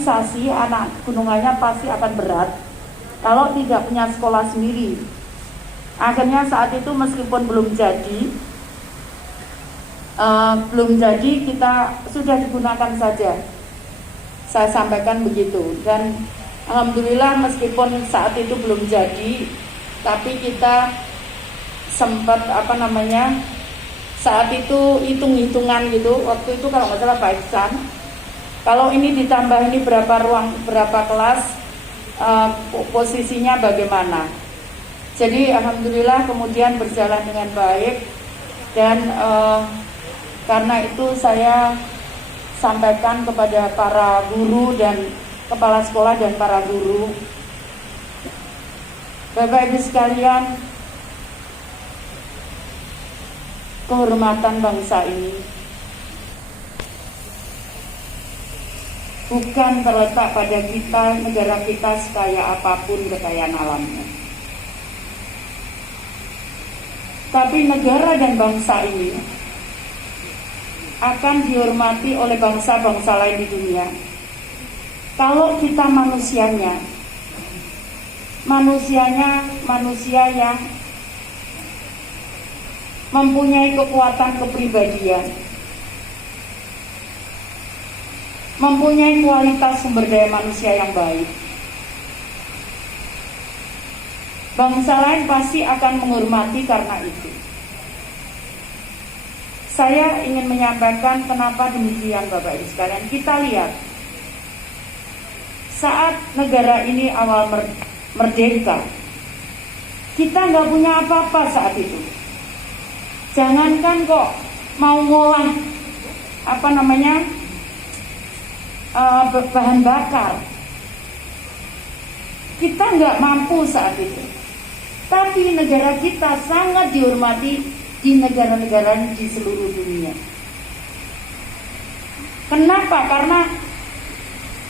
realisasi anak gunungannya pasti akan berat kalau tidak punya sekolah sendiri. Akhirnya saat itu meskipun belum jadi kita sudah digunakan saja. Saya sampaikan begitu, dan alhamdulillah meskipun saat itu belum jadi, tapi kita sempat saat itu hitung-hitungan gitu. Waktu itu kalau nggak salah Pak Iksan, kalau ini ditambah ini berapa ruang, berapa kelas, posisinya bagaimana. Jadi alhamdulillah kemudian berjalan dengan baik, dan karena itu saya sampaikan kepada para guru dan kepala sekolah dan para guru, Bapak Ibu sekalian, kehormatan bangsa ini bukan terletak pada kita, negara kita sekaya apapun kekayaan alamnya, tapi negara dan bangsa ini akan dihormati oleh bangsa-bangsa lain di dunia kalau kita manusia yang mempunyai kekuatan kepribadian, mempunyai kualitas sumber daya manusia yang baik. Bangsa lain pasti akan menghormati karena itu. Saya ingin menyampaikan kenapa demikian, Bapak Ibu sekalian. Kita lihat, saat negara ini awal merdeka, kita nggak punya apa-apa saat itu. Jangankan kok mau ngolah bahan bakar, kita nggak mampu saat itu. Tapi negara kita sangat dihormati di negara-negara di seluruh dunia. Kenapa? Karena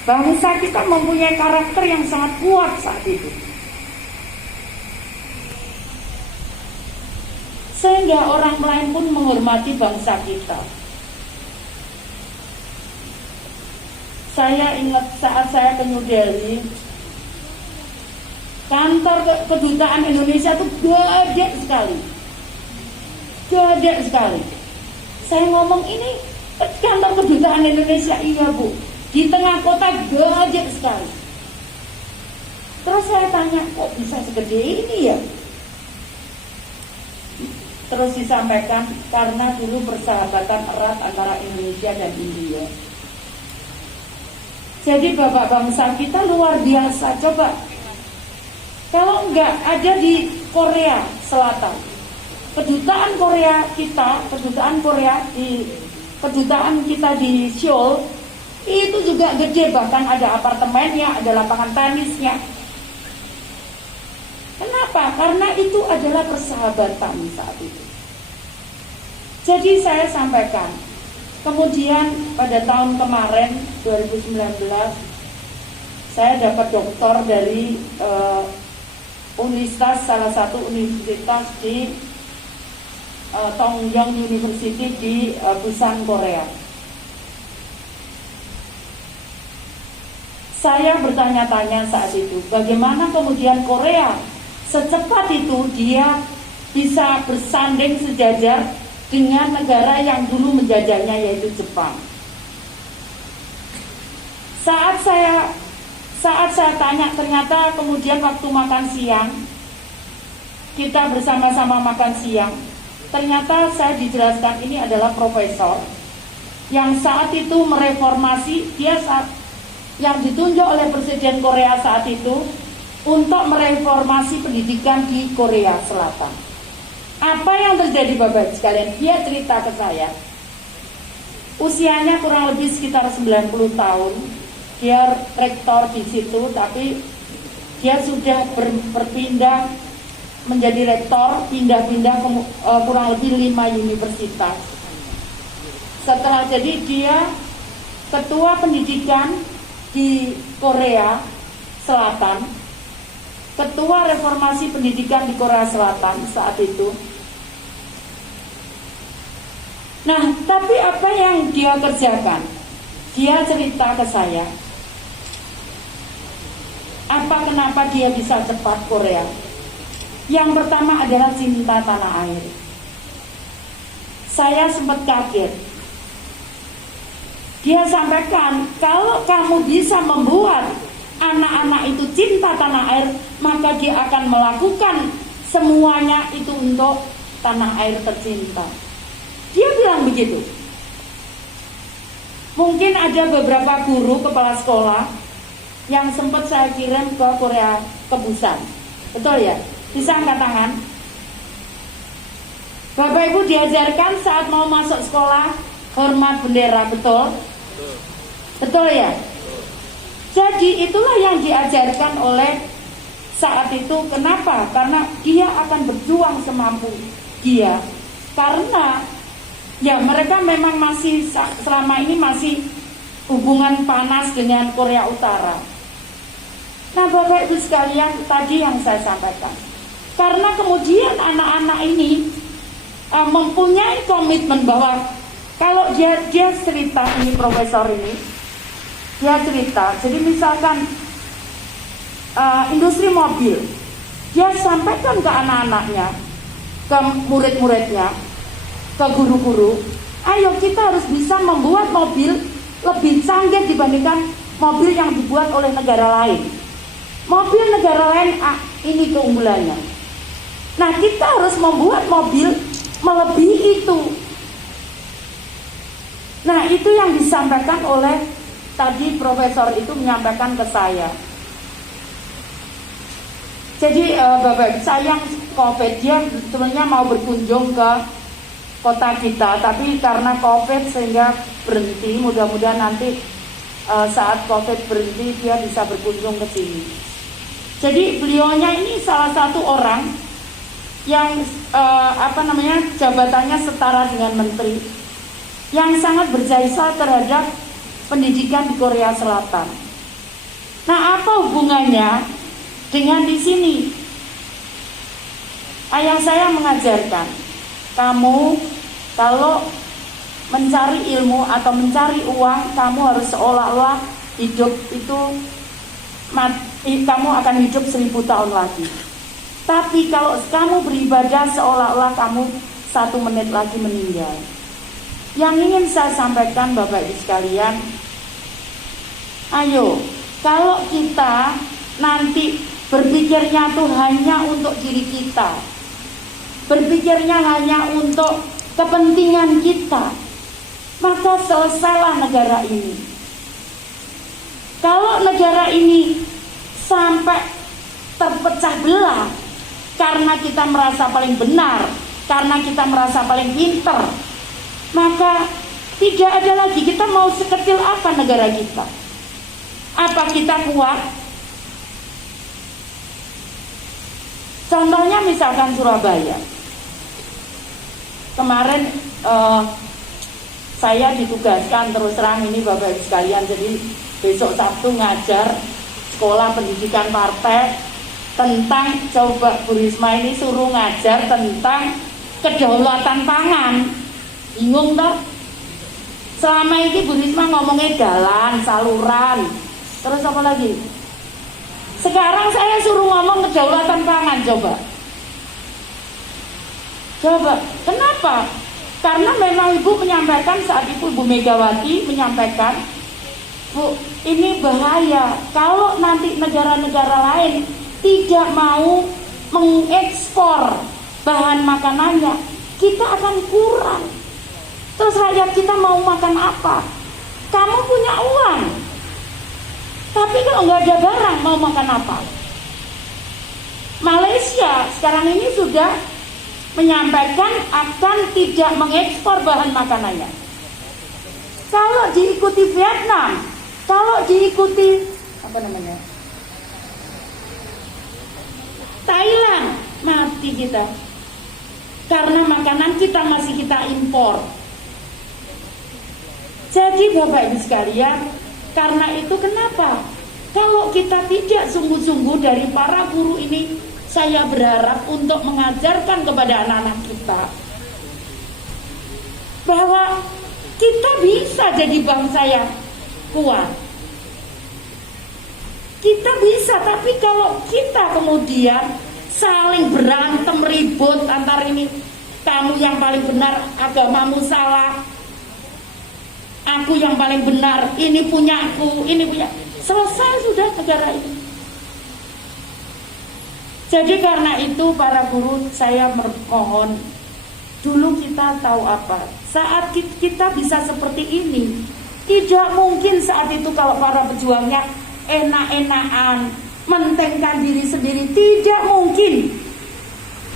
bangsa kita mempunyai karakter yang sangat kuat saat itu, sehingga orang lain pun menghormati bangsa kita. Saya ingat saat saya ke New Delhi, kantor kedutaan Indonesia itu gede sekali. Saya ngomong, ini kantor kedutaan Indonesia, iya Bu, di tengah kota gede sekali. Terus saya tanya, kok bisa segede ini ya? Terus disampaikan, karena dulu persahabatan erat antara Indonesia dan India. Jadi bapak bangsa kita luar biasa. Coba, kalau enggak ada di Korea Selatan, kedutaan kita di Seoul itu juga gede, bahkan ada apartemennya, ada lapangan tenisnya. Kenapa? Karena itu adalah persahabatan saat itu. Jadi saya sampaikan, kemudian pada tahun kemarin 2019 saya dapat doktor dari salah satu universitas di Dongyang University di Busan, Korea. Saya bertanya-tanya saat itu, bagaimana kemudian Korea secepat itu dia bisa bersanding sejajar dengan negara yang dulu menjajahnya, yaitu Jepang. Saat saya tanya, ternyata kemudian waktu makan siang, kita bersama-sama makan siang, ternyata saya dijelaskan ini adalah profesor yang saat itu mereformasi, yang ditunjuk oleh Presiden Korea saat itu untuk mereformasi pendidikan di Korea Selatan. Apa yang terjadi Bapak sekalian? Dia cerita ke saya, usianya kurang lebih sekitar 90 tahun. Dia rektor di situ, tapi dia sudah berpindah menjadi rektor, pindah-pindah kurang lebih 5 universitas. Setelah jadi dia ketua pendidikan di Korea Selatan, ketua reformasi pendidikan di Korea Selatan saat itu. Nah, tapi apa yang dia kerjakan? Dia cerita ke saya, Kenapa dia bisa cepat Korea? Yang pertama adalah cinta tanah air. Saya sempat kaget. Dia sampaikan, kalau kamu bisa membuat anak-anak itu cinta tanah air, maka dia akan melakukan semuanya itu untuk tanah air tercinta. Dia bilang begitu. Mungkin ada beberapa guru kepala sekolah yang sempat saya kirim ke Korea, ke Busan. Betul ya? Bisa angkat tangan. Bapak Ibu diajarkan saat mau masuk sekolah hormat bendera, betul? Betul ya? Jadi itulah yang diajarkan oleh saat itu. Kenapa? Karena dia akan berjuang semampu dia. Karena ya mereka memang masih selama ini masih hubungan panas dengan Korea Utara. Nah Bapak Ibu sekalian, tadi yang saya sampaikan, karena kemudian anak-anak ini mempunyai komitmen bahwa kalau dia cerita, ini profesor ini, dia cerita, jadi misalkan industri mobil, dia sampaikan ke anak-anaknya, ke murid-muridnya, ke guru-guru, ayo kita harus bisa membuat mobil lebih canggih dibandingkan mobil yang dibuat oleh negara lain. Mobil negara lain ini keunggulannya. Nah kita harus membuat mobil melebihi itu. Nah itu yang disampaikan oleh tadi profesor itu menyampaikan ke saya. Jadi Bapak sayang COVID, dia sebetulnya mau berkunjung ke kota kita, tapi karena COVID sehingga berhenti. Mudah-mudahan nanti saat COVID berhenti dia bisa berkunjung ke sini. Jadi beliaunya ini salah satu orang yang jabatannya setara dengan menteri, yang sangat berjasa terhadap pendidikan di Korea Selatan. Nah, apa hubungannya dengan di sini? Ayah saya mengajarkan, kamu kalau mencari ilmu atau mencari uang, kamu harus seolah-olah hidup itu kamu akan hidup 1000 tahun lagi. Tapi kalau kamu beribadah seolah-olah kamu 1 menit lagi meninggal. Yang ingin saya sampaikan Bapak Ibu sekalian, ayo kalau kita nanti berpikirnya tuh hanya untuk diri kita, berpikirnya hanya untuk kepentingan kita, maka selesailah negara ini. Kalau negara ini sampai terpecah belah karena kita merasa paling benar, karena kita merasa paling pinter, maka tidak ada lagi kita mau sekecil apa negara kita. Apa kita kuat? Contohnya misalkan Surabaya. Kemarin saya ditugaskan, terus terang ini Bapak Ibu sekalian, jadi besok Sabtu ngajar sekolah pendidikan partai tentang, coba Bu Risma ini suruh ngajar tentang kedaulatan pangan. Bingung toh? Selama ini Bu Risma ngomongnya jalan, saluran, terus apa lagi? Sekarang saya suruh ngomong kedaulatan pangan, coba. Kenapa? Karena memang Ibu menyampaikan saat itu, Ibu Megawati menyampaikan, Bu, ini bahaya kalau nanti negara-negara lain tidak mau mengekspor bahan makanannya, kita akan kurang. Terus rakyat kita mau makan apa? Kamu punya uang, tapi kalau nggak ada barang mau makan apa? Malaysia sekarang ini sudah menyampaikan akan tidak mengekspor bahan makanannya. Kalau diikuti Vietnam, kalau diikuti Thailand, mati kita. Karena makanan kita masih kita impor. Jadi Bapak Ibu sekalian, karena itu kenapa? Kalau kita tidak sungguh-sungguh dari para guru ini, saya berharap untuk mengajarkan kepada anak-anak kita bahwa kita bisa jadi bangsa yang kuat. Kita bisa, tapi kalau kita kemudian saling berantem ribut antar ini, kamu yang paling benar, agamamu salah, aku yang paling benar, ini punyaku, ini punya, selesai sudah negara ini. Jadi karena itu para guru, saya mohon, dulu kita tahu apa, saat kita bisa seperti ini, tidak mungkin saat itu kalau para pejuangnya enak-enakan, mentengkan diri sendiri, tidak mungkin.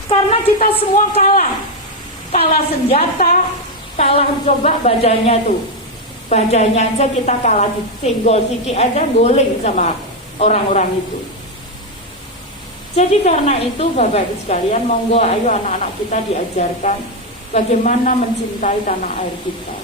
Karena kita semua kalah senjata, kalah, coba badannya tuh, badannya aja kita kalah, singgol sidik aja goleng sama orang-orang itu. Jadi karena itu Bapak Ibu sekalian, monggo ayo anak-anak kita diajarkan bagaimana mencintai tanah air kita.